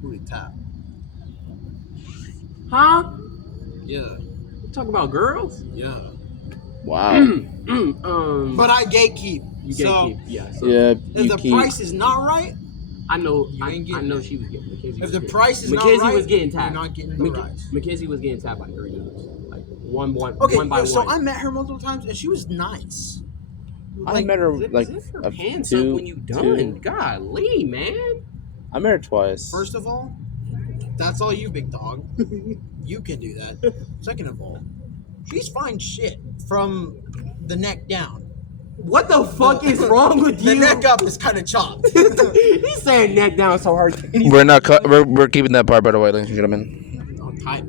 booty tap. Huh? Yeah. You talking about girls? Yeah. Wow. But I gatekeep. You So gatekeep. Yeah. So Yeah, if you the keep. price is not right, I know. You ain't I getting know it. she was getting. Mackenzie if was the getting, price is Mackenzie not right, was getting you're tapped. not getting the rice. Mackenzie was getting tapped by three dudes, like one Okay, by so one. I met her multiple times and she was nice. I met her Zip, like zip your a pants two, up when you done. two. Golly, man. I met her twice. First of all, that's all you, big dog. You can do that. Second of all, she's fine shit from the neck down. What the fuck is wrong with The you? neck up is kind of chopped. He's saying neck down so hard. We're not. We're keeping that part, by the way, ladies and gentlemen. Oh, tight.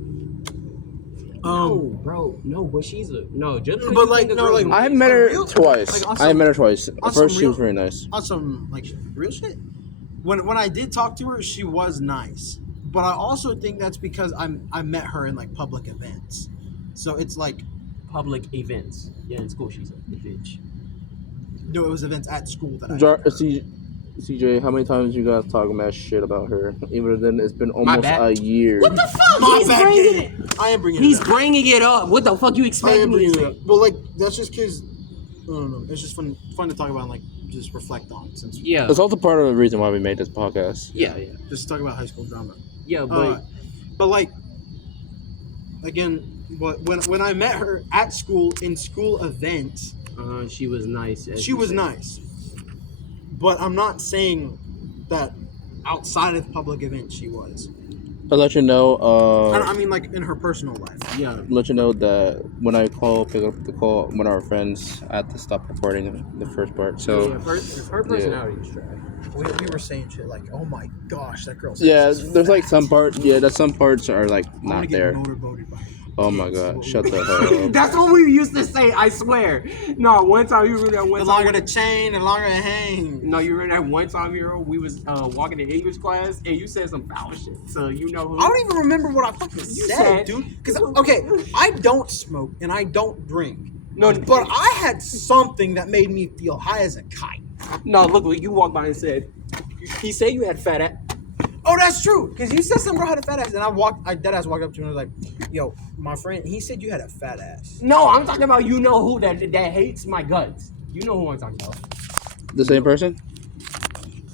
No, bro. No, but she's a no. Just But like, no, like I met her real- twice. like, on I some- met her twice. on First, some she was real- very nice. on some like real shit. When I did talk to her, she was nice. But I also think that's because I met her in like public events. So it's like public events. Yeah, in school she's a bitch. no, it was events at school that I CJ, how many times you guys talking about shit about her? Even then, it's been almost bad. a year. What the fuck? My He's bad, bringing kid. it. I am bringing He's it up. bringing it up. What the fuck you I expect am me to bringing say? it up. But like that's just because I don't know. It's just fun to talk about and like just reflect on since Yeah. It's also part of the reason why we made this podcast. Yeah. just talk about high school drama. Yeah, but But like again, when I met her at school in school events, she was nice. as she you was said. nice. But I'm not saying that outside of public events she was. I'll let you know. I mean like in her personal life. Yeah. Let you know that when I pick up the call, one of our friends, I had to stop recording the first part. So Her personality is trash. We were saying shit like, oh my gosh, that girl's yeah, is there's like fat. some part. Yeah, that some parts are like I wanna not get there. motorboated by her. Oh my god, shut the hell up. That's what we used to say. I swear. No, one time you remember that one The time. longer the chain, the longer it hangs. No, you remember that one time, Hero? We was walking in English class and you said some foul shit. So you know who? I don't even remember what I fucking said- said, dude. Because okay, I don't smoke and I don't drink. No, But I had something that made me feel high as a kite. No, look, you walked by and said. He said you had fat ass. Oh, that's true. Because you said some girl had a fat ass, and I dead ass walked up to him and was like, "Yo, my friend, he said you had a fat ass." No, I'm talking about you know who that hates my guts. You know who I'm talking about. The same person,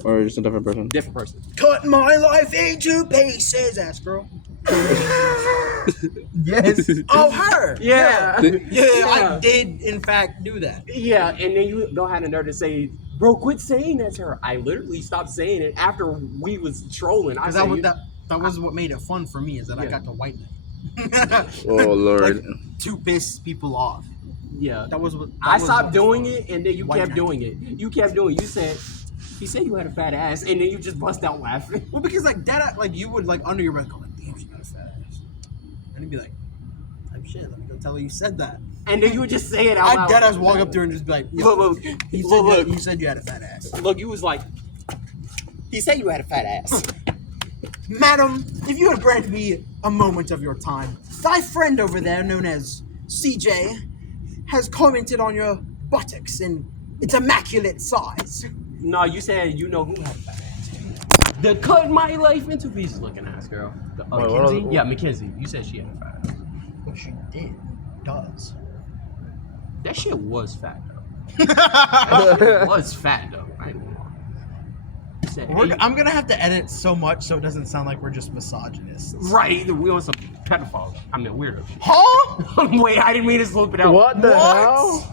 or just a different person? Different person. Cut my life into pieces, ass girl. Yes. Oh, her. Yeah. Yeah, I did in fact do that. Yeah, and then you don't have the nerve to say, bro, quit saying that to her. I literally stopped saying it after we was trolling. I Because said, that was what made it fun for me is that I Yeah. got to white them. Oh lord. Like, to piss people off. yeah. That was what I stopped doing it, and then you White kept man. doing it. You kept doing it. You said, he said you had a fat ass, and then you just bust out laughing. Well, because like that, like you would like under your breath go like, "Damn, she got a fat ass," and you'd be like, "I'm shit. Let me go tell her you said that." And then you would just say it out I loud. dead ass walk up to her and just be like, Yo, Look, you said you had a fat ass, look, you was like, he said you had a fat ass. madam. If you had granted me a moment of your time, thy friend over there, known as CJ, has commented on your buttocks and its immaculate size. No, you said you know who had a fat ass. The cut my life into pieces looking ass girl. The, Wait, what Mackenzie? was- Yeah, Mackenzie. You said she had a fat ass. What she does. That shit was fat though. That shit was fat though. I ain't gonna lie. You said I'm gonna have to edit so much so it doesn't sound like we're just misogynists. right. We on some pedophiles. I mean weirdo shit. Huh? Wait, I didn't mean to sloop it out. What the What? hell?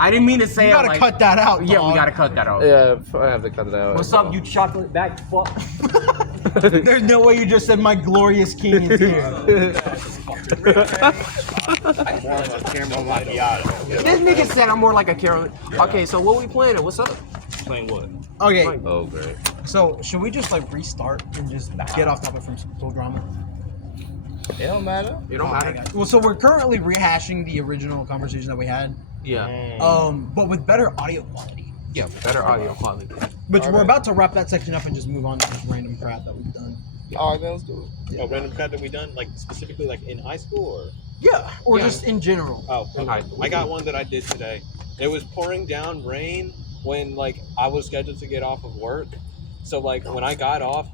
I didn't mean to say You it gotta like, cut that out. Yeah, we dog. gotta cut that out. Yeah, I have to cut it out. What's up, you chocolate back fuck? There's no way you just said my glorious king is here. This nigga said I'm more like a Carolyn. Okay, so what we playing? What's up? Playing what? Okay, Oh, great. so should we just like restart and just get off topic from school drama? It don't matter. It don't matter. Well, so we're currently rehashing the original conversation that we had, Yeah. but with better audio quality. Yeah, better audio quality. But we're Alright. about to wrap that section up and just move on to this random crap that we've done. All right, then let's do it. Oh, random crap that we done, like specifically like in high school or? Yeah, or Yeah. just in general. Oh, In high school. I got one that I did today. It was pouring down rain when like I was scheduled to get off of work. So like when I got off,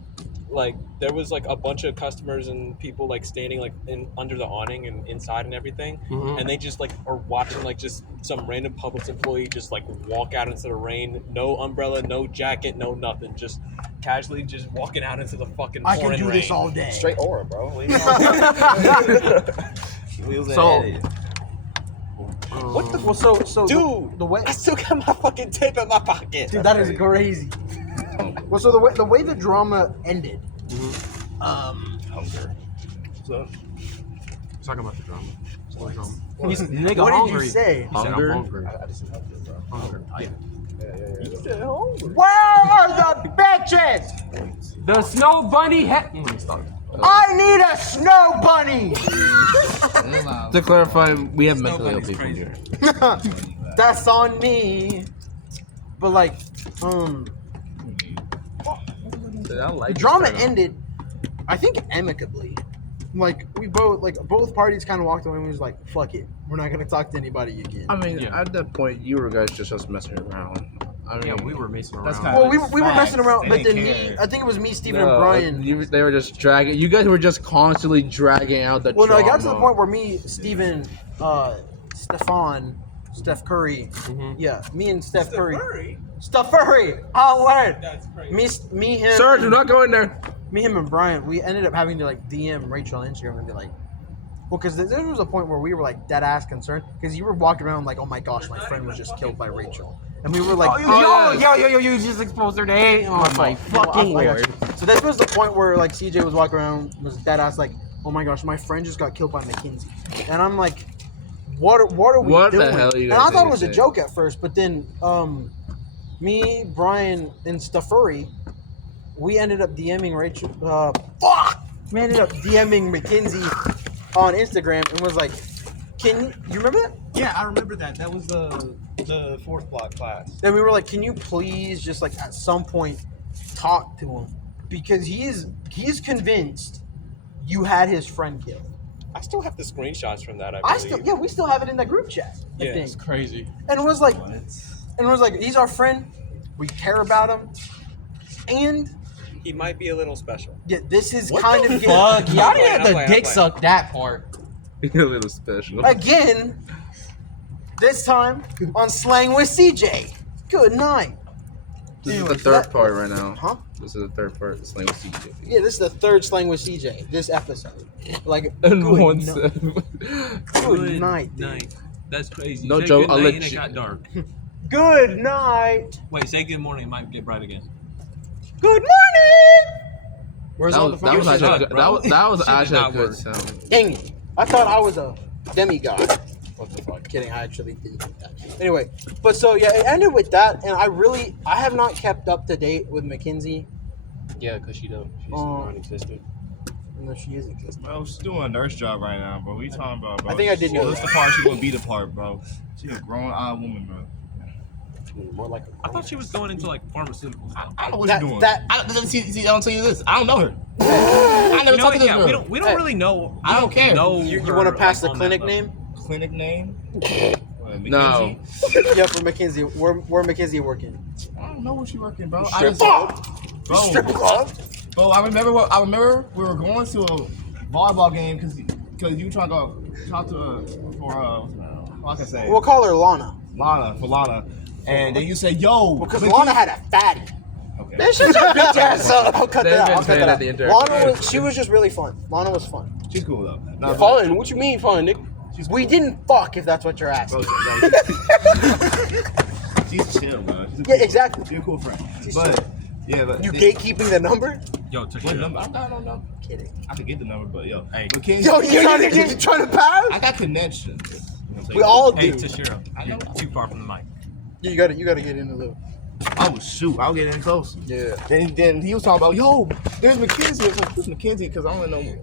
like there was like a bunch of customers and people like standing like in under the awning and inside and everything, and they just like are watching like just some random Publix employee just like walk out into the rain, no umbrella, no jacket, no nothing, just casually just walking out into the fucking I can pouring do rain. this all day. Straight aura, bro. What the? Well, so Dude, the way, I still got my fucking tape in my pocket. dude, that is crazy. Well, so the way the drama ended, Hunger. So, Talking about the drama. what He's did nigga hungry. you say? He said, Hunger? I'm hungry. I just hunger, bro. Hunger. Yeah. Where are the bitches? The snow bunny stop. I need a snow bunny. To clarify, we have mentally ill people here. That's on me. But like, drama ended, I think, amicably. Like both parties kind of walked away and was like, "Fuck it, we're not gonna talk to anybody again." I mean, Yeah. at that point, you were guys just messing around. I mean, Yeah, we were messing around. That's kinda- Well, we were messing around, They but then didn't me, care. I think it was me, Steven, no, and Brian. they were just dragging. You guys were just constantly dragging out the. Well, no, it got to the drama. point where me, Steven, Steph Curry, yeah, me and Steph Curry. Steph Curry! Oh, word! That's crazy. Me, him. Sir, do not go in there. Me, him, and Brian, we ended up having to like DM Rachel on Instagram and be like, well, because there was a point where we were like dead ass concerned because you were walking around like, oh my gosh, my friend was just killed by Rachel, and we were like, yo, you just exposed her name. Oh my fucking I got lord. you. So this was the point where like CJ was walking around, was dead ass like, oh my gosh, my friend just got killed by McKinsey, and I'm like, what are we What the doing? hell are you And guys I thought it was a saying? joke at first, but then me, Brian, and Stefuri, we ended up DMing Rachel. We ended up DMing McKinsey on Instagram and was like, "Can you remember that?" Yeah, I remember that. That was the fourth block class. Then we were like, "Can you please just like at some point talk to him because he's convinced you had his friend killed." I still have the screenshots from that. We still have it in that group chat. I Yeah, think. it's Crazy. And it was like, he's our friend. We care about him, and He might be a little special. yeah, this is What kind the of fuck? Y'all I'm playing, didn't I'm have playing, to I'm dick playing. suck that part. You're a little special. again. This time on Slang with CJ. Good night. This is Anyway, the third that- part right now. Huh? This is the third part. It's like CJ. Yeah, this is the third Slang with CJ. This episode. Like, And good one ni- said- Good night, dude. Night. That's crazy. No Say joke, good I'll night let and it you- got dark. Good night. Wait, say good morning. It might get bright again. Good morning. Where's That all was, the that was fucking actually shut, good. bro. That was Shit did actually a not good work. sound. Dang it. I thought I was a demigod. What the fuck? Kidding. I actually didn't think that. Anyway, but so yeah, it ended with that, and I have not kept up to date with McKinsey. Yeah, because she's Oh. non-existent. No, she is existing. Bro, she's doing a nurse job right now, bro. What you talking about, bro? I think I did know That's that. the part she gonna be the part, bro. She's a grown woman, bro. More like I thought she was going into like pharmaceuticals. I don't know what That, she's doing. that See, I'll tell you this. I don't know her. I never You know talked what? to this Yeah, girl. we don't Hey. really know. I don't care. Know you her, want to pass like, the on clinic that level. name? Clinic name? No. Yeah, for McKinsey. Where McKinsey working? I don't know where she working, bro. Strip Bro, Strip club. bro, I remember we were going to a volleyball game because you trying to go talk to her for what can I say? We'll call her Lana. Lana. And then you say, yo, Because McKinsey- Lana had a fatty. Okay. Man, shut your bitch ass up. I'll cut They've that been out. I'll cut saying that that out. the entire Lana time. she was just really fun. Lana was fun. She's cool though. No, but- Fun? What you mean fun, Nick? She's We cool. didn't fuck if that's what you're asking. Bro, she's chill, bro. She's a Yeah, cool- exactly. She's a cool friend. She's But yeah, but You gatekeeping the number? Yo, what Tashira. number? I don't know. Kidding. I can get the number, but yo, Hey. McKinsey, Yo, you trying to pass? I got connections. You know what I'm saying? We all Hey, do. Tashira. You're too far from the mic. You gotta get in the loop. Oh shoot, I'll get in close. Yeah. Then he was talking about, yo, there's McKinsey. I was like, who's McKinsey? Because I didn't know any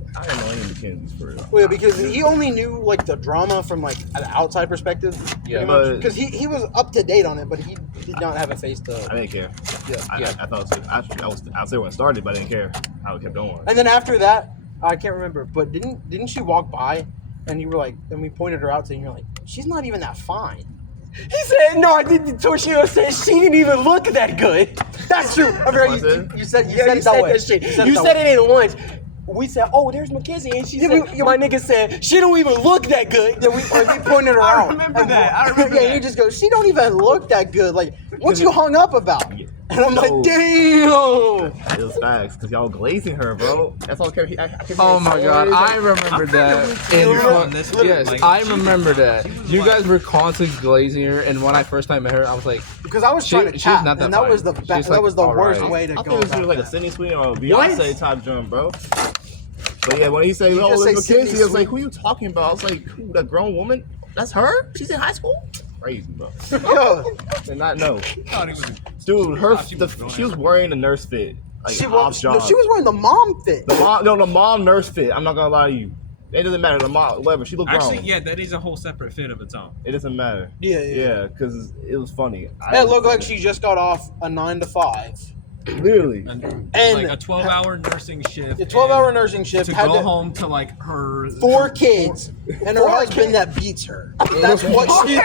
McKinseys for real. Well, because he only knew like the drama from like an outside perspective. Yeah. But- Because he was up to date on it, but he did not have a face to. I didn't care. Yeah. I thought I was there when it started, but I didn't care how it kept going. And then after that, I can't remember, but didn't she walk by, and you were like, and we pointed her out to you, and you're like, she's not even that fine. He said, no, I didn't. Torshio said she didn't even look that good. That's true. I mean, Was it? you said Yeah, you it that said way. that shit. You You that said way. it in once. We said, oh, there's Mackenzie. And she said, my nigga said, she don't even look that good. Yeah, we pointed her out. remember that. I remember Yeah, that. you just go, she don't even look that good. Like, what you hung up about? And I'm like, damn. It was facts because y'all glazing her, bro. That's all I kept. I kept Oh my hearing god, stories. I remember that. on this one, Yes, like, I remember that. You guys were constantly glazing her, and when I first time met her, I was like, Because I was trying to she's tap, not that and that was the fine. that She's like, was the worst alright. way to I go. think she was about like a that. Sydney Sweeney or a Beyonce type jump, bro. But yeah, when he said, You "Oh, just say Liz Sydney McKenzie," I was like, Sweeney. "Who you talking about?" I was like, "Who? That grown woman? That's her? She's in high school? Crazy, bro." Yo, Did not know, thought he was dude. Her, Thought she was going she was wearing the nurse fit. Like, she off was job. wearing the mom fit. the mom nurse fit. I'm not gonna lie to you. It doesn't matter. The mom, whatever. She looked grown. Actually, yeah, that is a whole separate fit of its own. It doesn't matter. Yeah. Because it was funny. It looked like she just got off a 9 to 5. literally. And And like a 12-hour nursing shift. the 12-hour and nursing shift to had go to, home to like her 4 kids and her husband that beats her. That's what she.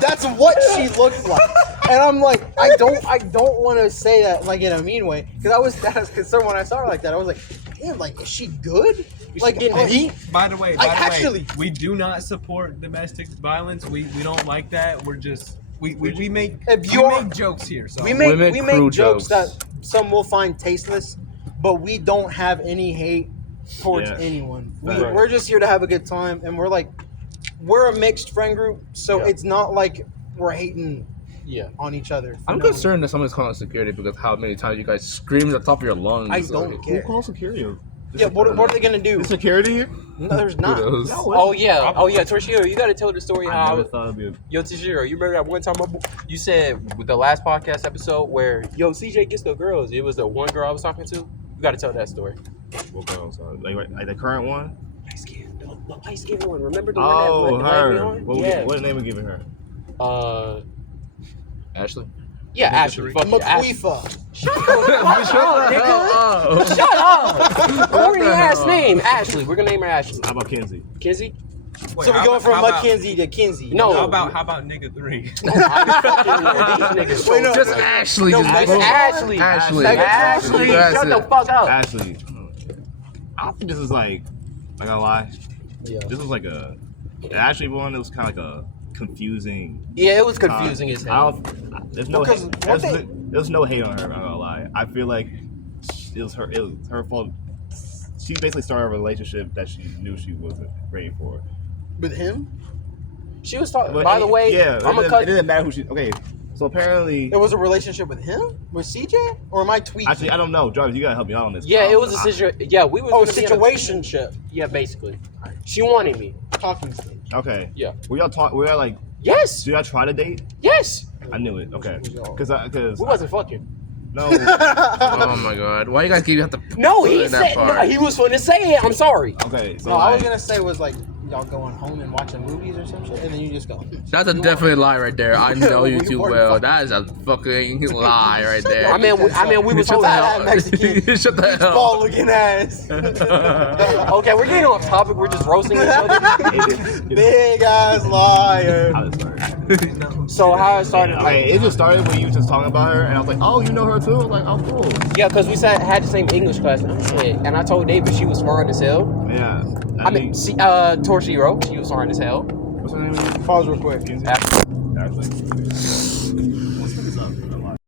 That's what she looked like. And I'm like, I don't want to say that like in a mean way because I was concerned when I saw her like that. I was like, damn, like is she good? Like getting beat? By the way, Actually- we do not support domestic violence. We don't like that. We're just we make If we you're- make jokes here. So We make make crude jokes jokes. that some will find tasteless, but we don't have any hate towards Yeah. anyone. Right. We're just here to have a good time, and we're a mixed friend group, so it's not like we're hating on each other. I'm concerned that someone's calling security because how many times you guys scream at the top of your lungs. I don't Who care. called security? Yeah, what are they gonna do? The security here? No, there's not. Kudos. Oh yeah, Torshio, you gotta tell the story I how never thought it'd be. Yo, Toshiro, you remember that one time you said with the last podcast episode where CJ gets the girls. It was the one girl I was talking to. You gotta tell that story. What girl? Like the current one? Light skin, the light skin one. Remember the Oh, one that her. me on? What, Yeah. what name we giving her? Ashley. Yeah, Ashley. Fuck you, Ashley. Maquifa. Shut up, nigga. Shut up. Corny ass name, Ashley. We're gonna name her Ashley. How about Kenzie? Kinsey? Wait, So we how go about- from how about- Mackenzie to Kinsey. No. How about nigga 3? These niggas. Wait, no. Just Ashley. No, just It's Megan. Ashley. Ashley. Ashley. That's Shut the it. fuck up. Ashley. I think this is like, I gotta lie. Yeah. This was like the Ashley one. It was kind of like a confusing. Yeah, it was confusing as I hell. don't, there's no Because hate, what there's no hate on her. I'm not gonna lie. I feel like it was her fault. She basically started a relationship that she knew she wasn't ready for. With him? She was talking. But By the way, yeah, I'm it gonna cut. didn't matter who she. Okay, so apparently, It was a relationship with him? With CJ? Or am I tweaking? actually, I don't know. Jarvis, you gotta help me out on this. Yeah, it was a situation. Yeah, we were. Oh, gonna be in a- situationship. Yeah, basically. She wanted me. Talking stage. Okay. Yeah. Were y'all like? Yes. Did y'all try to date? Yes. I knew it. Okay. Because We wasn't fucking. no. Oh my god. Why you guys keep have to No, put he it that said. far? No, he was going to say it. I'm sorry. Okay. So No, I was like, gonna say was like y'all going home and watching movies or some shit, and then you just go. That's a definite lie right there. I know you We too weren't well. fucking- That is a fucking lie right there. I mean, we was Shut the holding. hell Mexican Shut the hell ball looking ass. Okay, we're getting off topic. We're just roasting each other. Big ass liar. how it started. So how it started? Okay, it just started when you was just talking about her, and I was like, oh, you know her too? I was like, oh, cool. Yeah, because we had the same English class, and I told David she was smart as hell. Yeah. I mean, Torshiro, she was smart as hell. what's her name again? Pause real quick. Ashley.